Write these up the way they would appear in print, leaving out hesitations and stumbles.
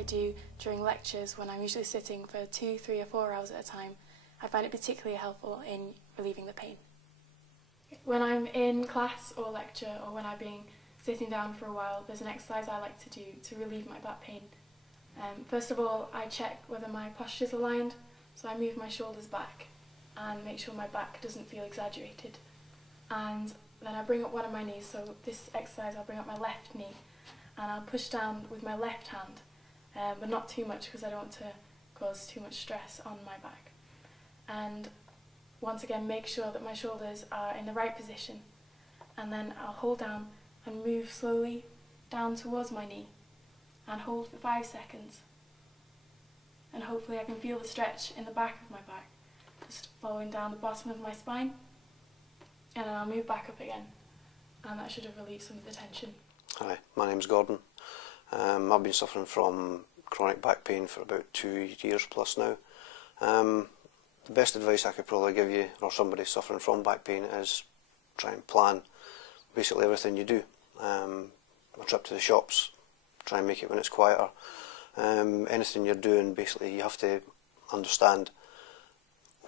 I do during lectures when I'm usually sitting for 2, 3 or 4 hours at a time, I find it particularly helpful in relieving the pain. When I'm in class or lecture, or when I've been sitting down for a while, there's an exercise I like to do to relieve my back pain. First of all, I check whether my posture's aligned, so I move my shoulders back and make sure my back doesn't feel exaggerated. And then I bring up one of my knees, so this exercise I'll bring up my left knee and I'll push down with my left hand, but not too much because I don't want to cause too much stress on my back. And once again, make sure that my shoulders are in the right position, and then I'll hold down and move slowly down towards my knee and hold for 5 seconds, and hopefully I can feel the stretch in the back of my back, just following down the bottom of my spine, and then I'll move back up again, and that should have relieved some of the tension. Hi, my name's Gordon. I've been suffering from chronic back pain for about 2 years plus now. The best advice I could probably give you, or somebody suffering from back pain, is try and plan basically everything you do. A trip to the shops, try and make it when it's quieter. Anything you're doing, basically you have to understand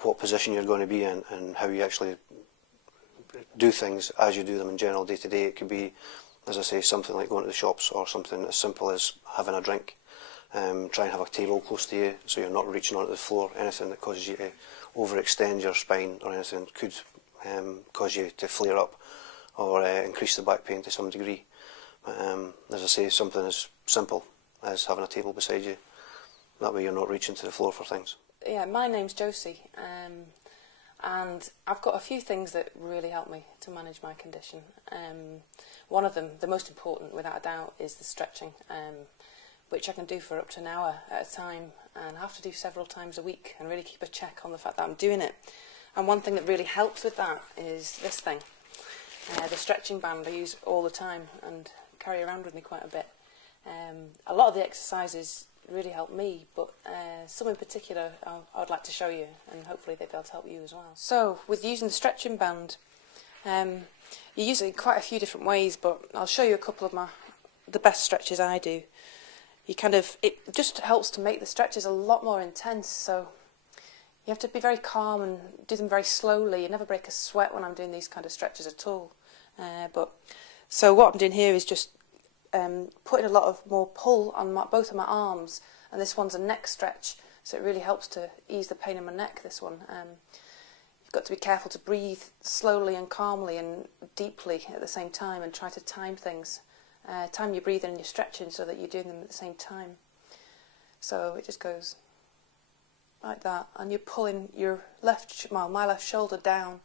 what position you're going to be in and how you actually do things as you do them in general day to day. It could be, as I say, something like going to the shops, or something as simple as having a drink. Try and have a table close to you so you're not reaching onto the floor. Anything that causes you to overextend your spine or anything could cause you to flare up or increase the back pain to some degree. As I say, something as simple as having a table beside you. That way you're not reaching to the floor for things. Yeah, my name's Josie, and I've got a few things that really help me to manage my condition. One of them, the most important without a doubt, is the stretching, which I can do for up to an hour at a time, and I have to do several times a week and really keep a check on the fact that I'm doing it. And one thing that really helps with that is this thing, the stretching band I use all the time and carry around with me quite a bit. A lot of the exercises really help me, but some in particular I'd like to show you, and hopefully they'll be able to help you as well. So with using the stretching band, you use it in quite a few different ways, but I'll show you a couple of the best stretches I do. It just helps to make the stretches a lot more intense, so you have to be very calm and do them very slowly. You never break a sweat when I'm doing these kind of stretches at all. So what I'm doing here is just putting a lot of more pull on both of my arms, and this one's a neck stretch, so it really helps to ease the pain in my neck, this one. You've got to be careful to breathe slowly and calmly and deeply at the same time, and try to time things. Time your breathing and your stretching so that you're doing them at the same time. So it just goes like that, and you're pulling your my left shoulder down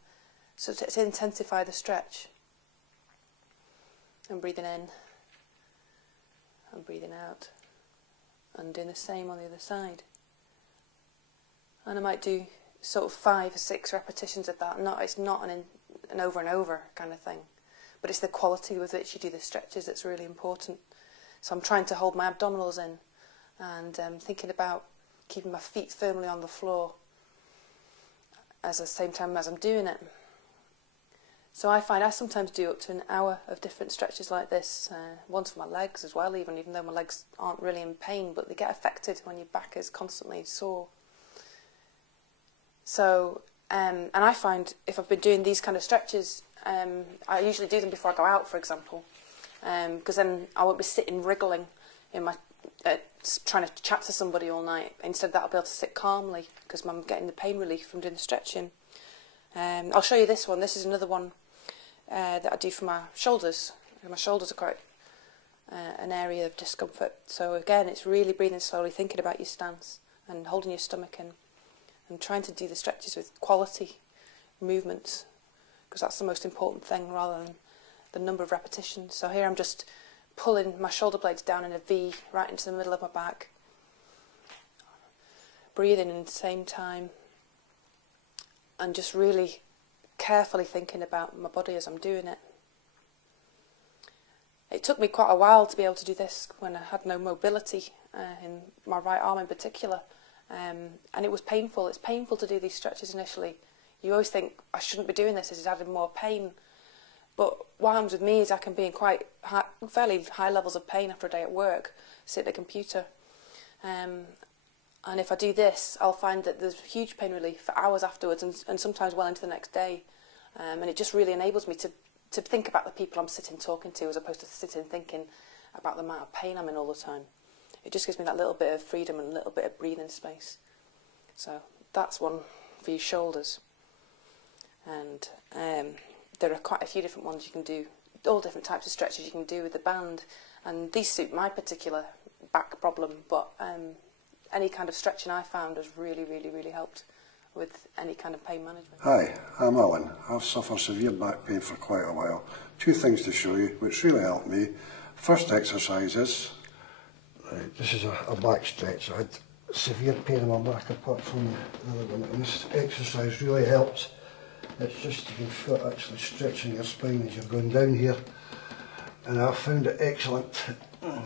so to intensify the stretch. And breathing in and breathing out, and doing the same on the other side. And I might do sort of 5 or 6 repetitions of that. It's not an over and over kind of thing, but it's the quality with which you do the stretches that's really important. So I'm trying to hold my abdominals in, and thinking about keeping my feet firmly on the floor at the same time as I'm doing it. So I find I sometimes do up to an hour of different stretches like this, ones for my legs as well, even though my legs aren't really in pain, but they get affected when your back is constantly sore. So, and I find if I've been doing these kind of stretches, I usually do them before I go out, for example, because then I won't be sitting wriggling in my trying to chat to somebody all night. Instead, that I'll be able to sit calmly because I'm getting the pain relief from doing the stretching. I'll show you this one. This is another one that I do for my shoulders. My shoulders are quite an area of discomfort. So again, it's really breathing slowly, thinking about your stance and holding your stomach in, and trying to do the stretches with quality movements, because that's the most important thing rather than the number of repetitions. So here I'm just pulling my shoulder blades down in a V right into the middle of my back, breathing in the same time, and just really carefully thinking about my body as I'm doing it. It took me quite a while to be able to do this when I had no mobility in my right arm in particular, and it was painful. It's painful to do these stretches initially. You always think, I shouldn't be doing this, it's adding more pain. But what happens with me is I can be in fairly high levels of pain after a day at work, sit at a computer. And if I do this, I'll find that there's huge pain relief for hours afterwards, and sometimes well into the next day. And it just really enables me to think about the people I'm sitting talking to, as opposed to sitting thinking about the amount of pain I'm in all the time. It just gives me that little bit of freedom and a little bit of breathing space. So that's one for your shoulders. And there are quite a few different ones you can do, all different types of stretches you can do with the band. And these suit my particular back problem, but any kind of stretching I found has really, really, really helped with any kind of pain management. Hi, I'm Alan. I've suffered severe back pain for quite a while. Two things to show you which really helped me. First exercise is, this is a back stretch. I had severe pain in my back apart from the other one, and this exercise really helps. It's just, you can feel it actually stretching your spine as you're going down here, and I found it excellent.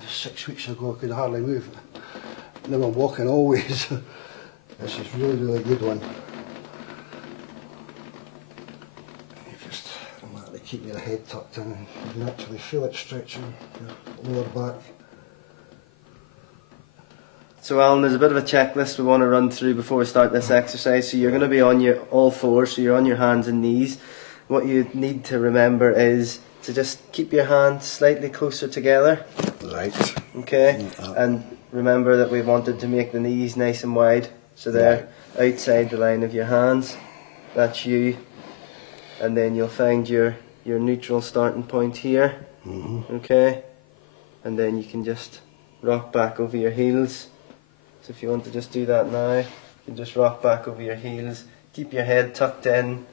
6 weeks ago I could hardly move. Now I'm walking always. This is really, really good one. You just automatically keep your head tucked in and you can actually feel it stretching your lower back. So Alan, there's a bit of a checklist we want to run through before we start this exercise. So you're going to be on your all fours, so you're on your hands and knees. What you need to remember is to just keep your hands slightly closer together. Right. Okay. And remember that we wanted to make the knees nice and wide, so they're outside the line of your hands. That's you. And then you'll find your neutral starting point here. Okay. And then you can just rock back over your heels. So if you want to just do that now, you can just rock back over your heels, keep your head tucked in,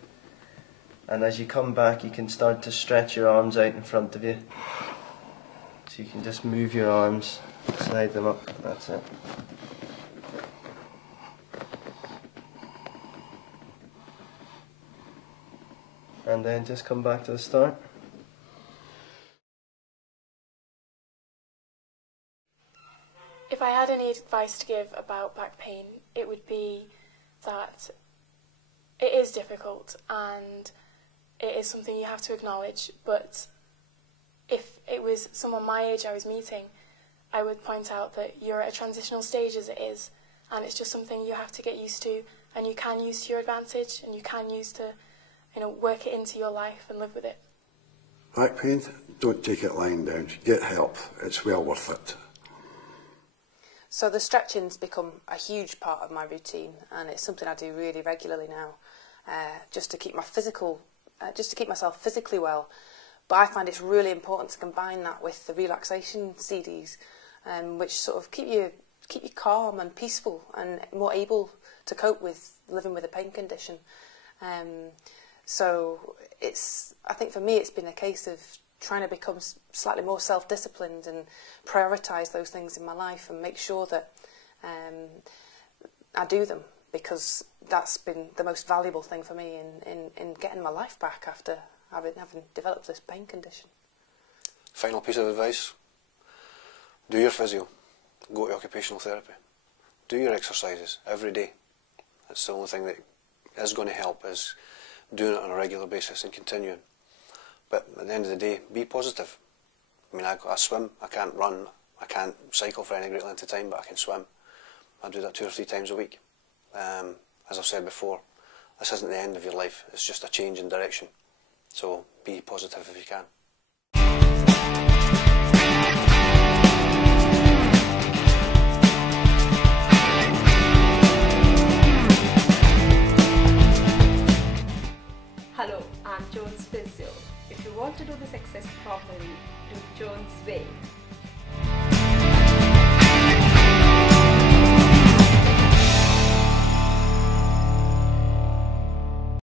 and as you come back you can start to stretch your arms out in front of you. So you can just move your arms, slide them up, that's it. And then just come back to the start. If I had any advice to give about back pain, it would be that it is difficult and it is something you have to acknowledge, but if it was someone my age I was meeting, I would point out that you're at a transitional stage as it is, and it's just something you have to get used to, and you can use to your advantage, and you can use to, work it into your life and live with it. Back pain, don't take it lying down. Get help. It's well worth it. So the stretching's become a huge part of my routine, and it's something I do really regularly now, just to keep myself physically well. But I find it's really important to combine that with the relaxation CDs, which sort of keep you calm and peaceful and more able to cope with living with a pain condition. So I think for me it's been a case of trying to become slightly more self-disciplined and prioritise those things in my life and make sure that I do them, because that's been the most valuable thing for me in getting my life back after having developed this pain condition. Final piece of advice: do your physio, go to occupational therapy, do your exercises every day. That's the only thing that is going to help, is doing it on a regular basis and continuing. But at the end of the day, be positive. I mean, I swim, I can't run, I can't cycle for any great length of time, but I can swim. I do that 2 or 3 times a week. As I've said before, this isn't the end of your life, it's just a change in direction. So be positive if you can. Hello, I'm Joan's physio. If you want to do this exercise properly, do Joan's way.